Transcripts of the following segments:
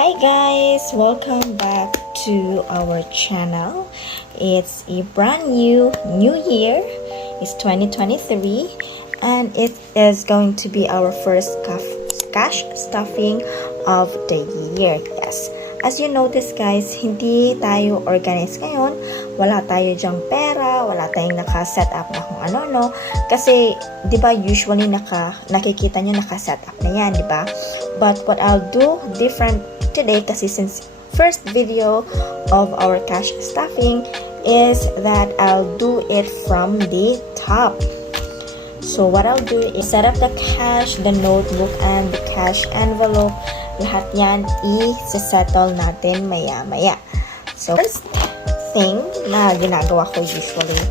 Hi guys! Welcome back to our channel. It's a brand new year. It's 2023 and it is going to be our first cash stuffing of the year. Yes. As you notice guys, hindi tayo organized ngayon. Wala tayo dyang pera, wala tayong naka-set up na kung ano-ano. Kasi, di ba, usually nakikita nyo naka-set up na yan, di ba? But what I'll do different today, kasi since first video of our cash stuffing, is that I'll do it from the top. So, what I'll do is set up the cash, the notebook, and the cash envelope. Lahat yan i-settle natin maya-maya. So, first thing na ginagawa ko usually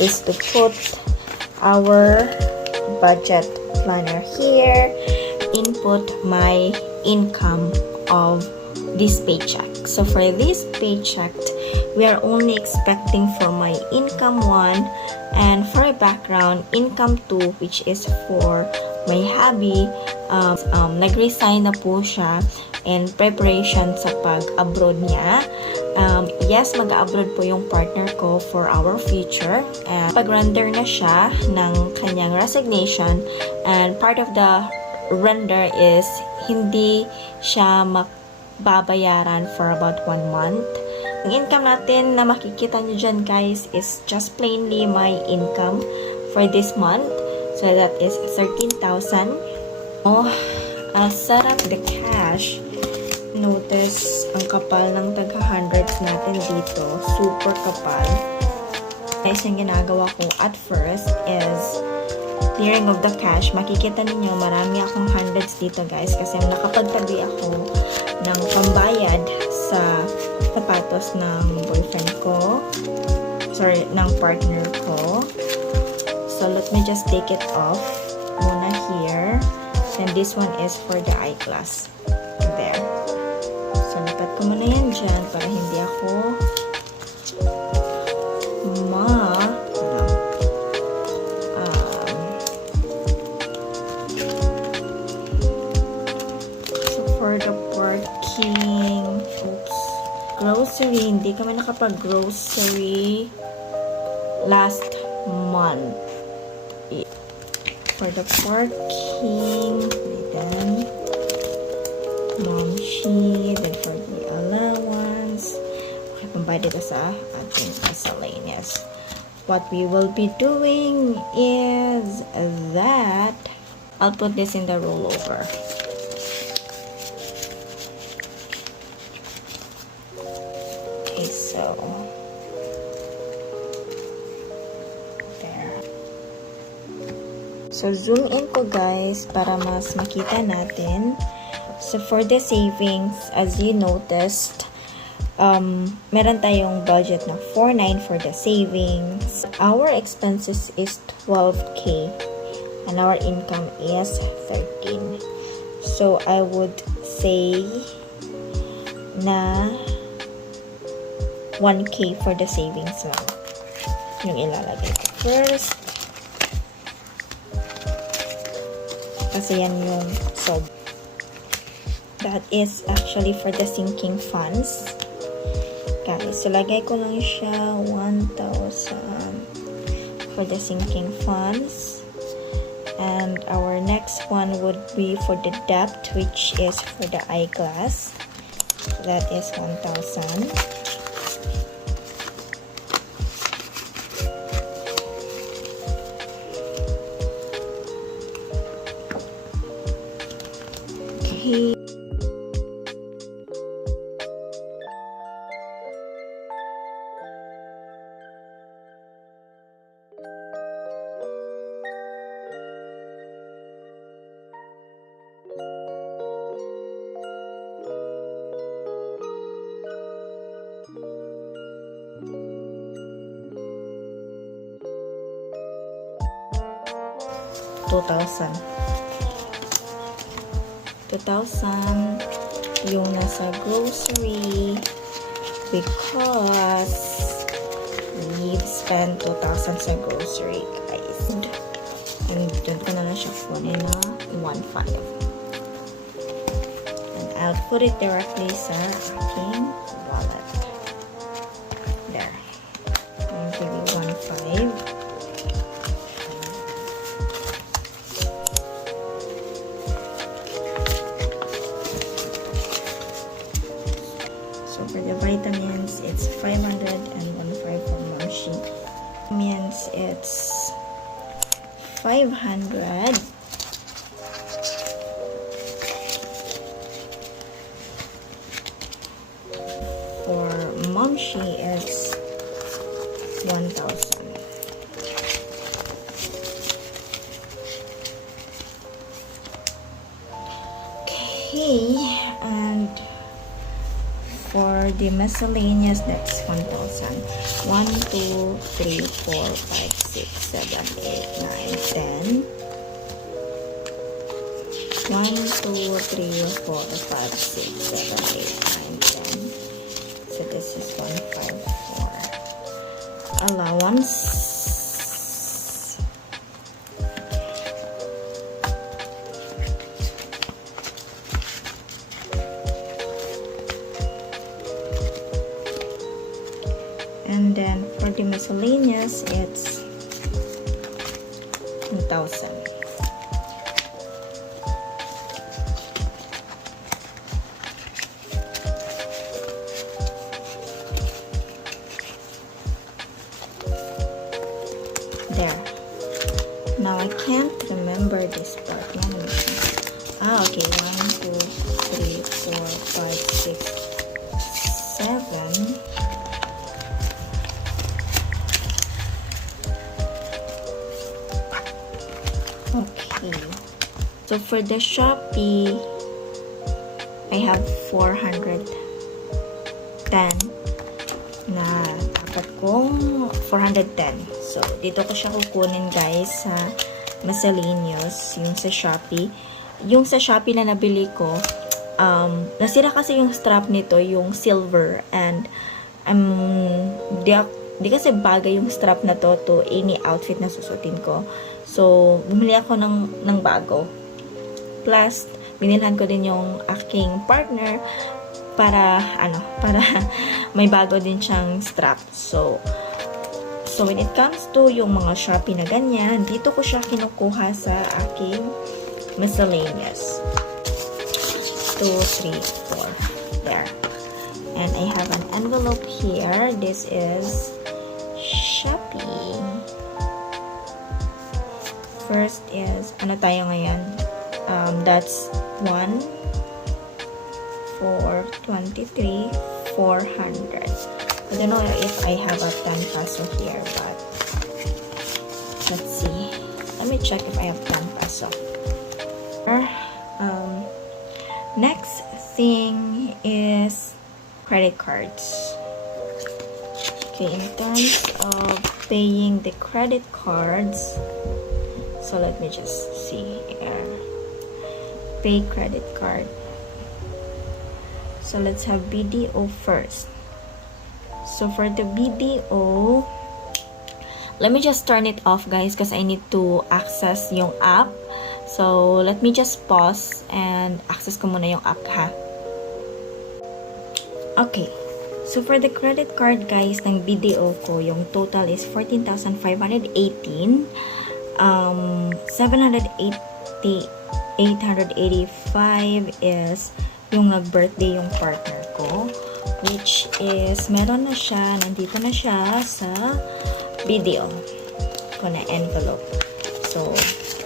is to put our budget planner here, input my income of this paycheck. So, for this paycheck, we are only expecting for my income 1 and for a background, income 2, which is for my hubby. Nag-resign na po siya in preparation sa pag-abroad niya. Yes, mag-abroad po yung partner ko for our future. And pag-render na siya ng kanyang resignation, and part of the render is hindi siya babayaran for about 1 month. Ang income natin na makikita nyo dyan guys is just plainly my income for this month. So that is 13,000. Set up the cash. Notice ang kapal ng tagka-hundreds natin dito. Super kapal. Guys, yung ginagawa ko at first is clearing of the cash. Makikita ninyo marami akong hundreds dito guys kasi nakapagtabi ako ng pambayad sa sapatos ng boyfriend ko. Sorry, ng partner ko. So, let me just take it off muna here. And this one is for the eyeglass. There. So, lipat ko muna yan dyan para hindi ako so, for the parking, grocery, hindi kami nakapag-grocery last month. For the parking, then mom sheet, then for the allowance, okay, pambayad dito sa ating miscellaneous. What we will be doing is that I'll put this in the rollover. Okay, so so, zoom in ko guys para mas makita natin. So, for the savings, as you noticed, meron tayong budget na 4,900 for the savings. Our expenses is 12K and our income is 13. So, I would say na 1K for the savings lang yung ilalagay ko first. Kasi yan yung sob. That is actually for the sinking funds. Okay, so lagay ko lang siya 1,000 for the sinking funds. And our next one would be for the debt, which is for the eyeglass. That is 1,000. Okay. $2,000 yung nasa grocery because we've spent 2,000 sa grocery guys. And dun ko na lang siya kunin na 1,500. And I'll put it directly sa aking wallet. There. I'll give you 1.5. So for the vitamins, it's 500 and 1.5 for Moshi. Means it's 500. For Moshi, it's 1,000. Okay, and for the miscellaneous, that's 1,000. 1, 2, 3, 4, 5, 6, 7, 8, 9, 10. 1, 2, 3, 4, 5, 6, 7, 8, 9, 10. So this is 154. Allowance. And then for the miscellaneous, it's 1,000. There. Now I can't remember this part. Okay. 1, 2, 3, 4, 5, 6, 7. Okay. So for the Shopee, I have 410 na dapat kong 410. So, dito ko siya kukunin guys sa miscellaneous, yung sa Shopee. Yung sa Shopee na nabili ko, nasira kasi yung strap nito, yung silver, and di kasi bagay yung strap na to any outfit na susutin ko. So, bumili ako ng bago. Plus, binilhan ko din yung aking partner para may bago din siyang strap. So when it comes to yung mga Shopee na ganyan, dito ko siya kinukuha sa aking miscellaneous. 2, 3, 4. There. And I have an envelope here. This is Shopee. First is, ano tayo ngayon? That's 1, 4, 23, 400. I don't know if I have a 10 peso here, but let's see. Let me check if I have 10 peso. Next thing is credit cards. Okay, in terms of paying the credit cards, so let me just see here. Pay credit card. So let's have BDO first. So for the BDO, let me just turn it off guys because I need to access yung app. So let me just pause and access ko muna yung app ha. Okay. So for the credit card guys ng BDO ko, yung total is 14,518. 885 is yung nag-birthday yung partner ko, which is meron na siya, nandito na siya sa video ko na envelope. So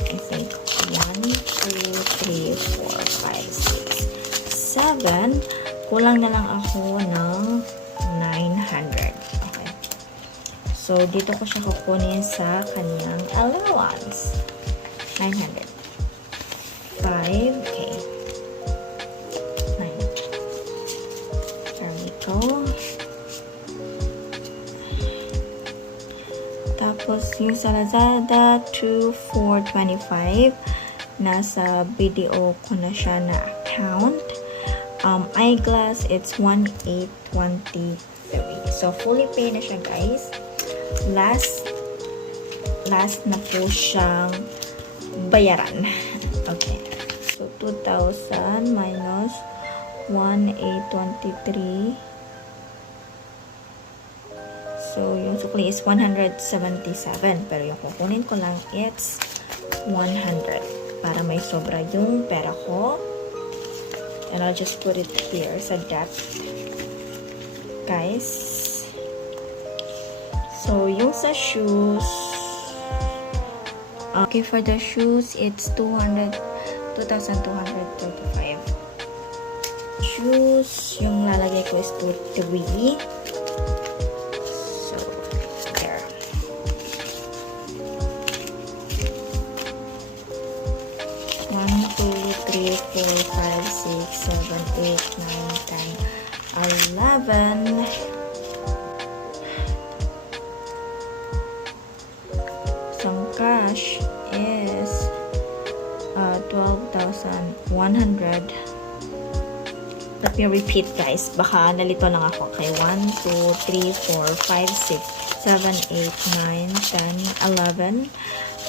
I think 1, 2, 3, 4, 5, 6, 7. Kulang na lang ako ng 900. Okay. So dito ko siya kukunin sa kanyang allowance. 900. 5, okay. 9. There we go. Tapos, yung sa Lazada, 2,425. Nasa BDO ko na siya na account. Eyeglass, it's 1,823. So, fully pay na siya, guys. Last na po siyang bayaran. Okay. So, 2,000 minus 1,823. So, yung sukli is 177. Pero yung kukunin ko lang, it's 100. Para may sobra yung pera ko. And I'll just put it here sa debt. Guys. So, yung sa shoes. Okay, for the shoes, it's 2,235. Shoes, yung lalagay ko is 2,300. So, there. One, 2, 3, 4, 5, 6, 7, 8, 9, 10, 11. Some cash is 12,100. Let me repeat, guys. Baka nalito lang ako. Okay, 1, 2, 3, 4, 5, 6, 7, 8, 9, 10, 11,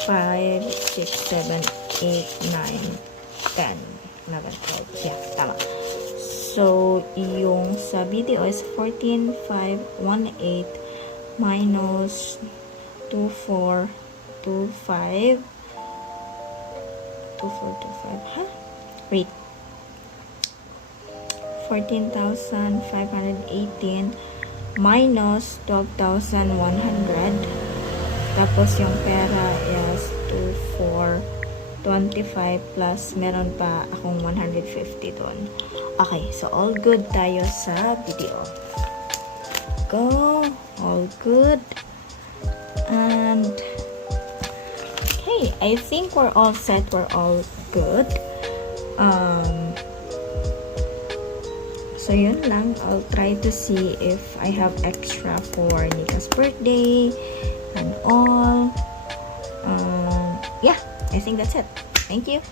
5, 6, 7, 8, 9, 10, 11, 12. Yeah, tama. So, yung sa video is 14,518 minus 2425. 2425. Huh? Wait. 14,518 minus 12,100. Tapos yung pera is 2,425 plus meron pa akong 150 doon. Okay, so all good tayo sa video. Go. All good. And okay, I think we're all set. We're all good. So yun lang. I'll try to see if I have extra for Nika's birthday and all. Yeah, I think that's it. Thank you.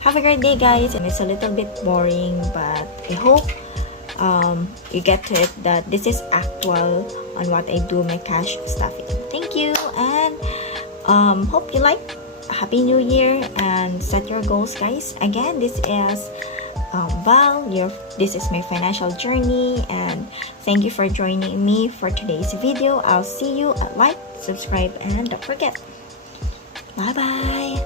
Have a great day, guys. And it's a little bit boring, but I hope you get to it that this is actual on what I do my cash stuffing. Thank you, and hope you like. Happy New Year and set your goals, guys. Again, this is Val. This is my financial journey, and thank you for joining me for today's video. I'll see you. Like, subscribe, and don't forget. Bye bye.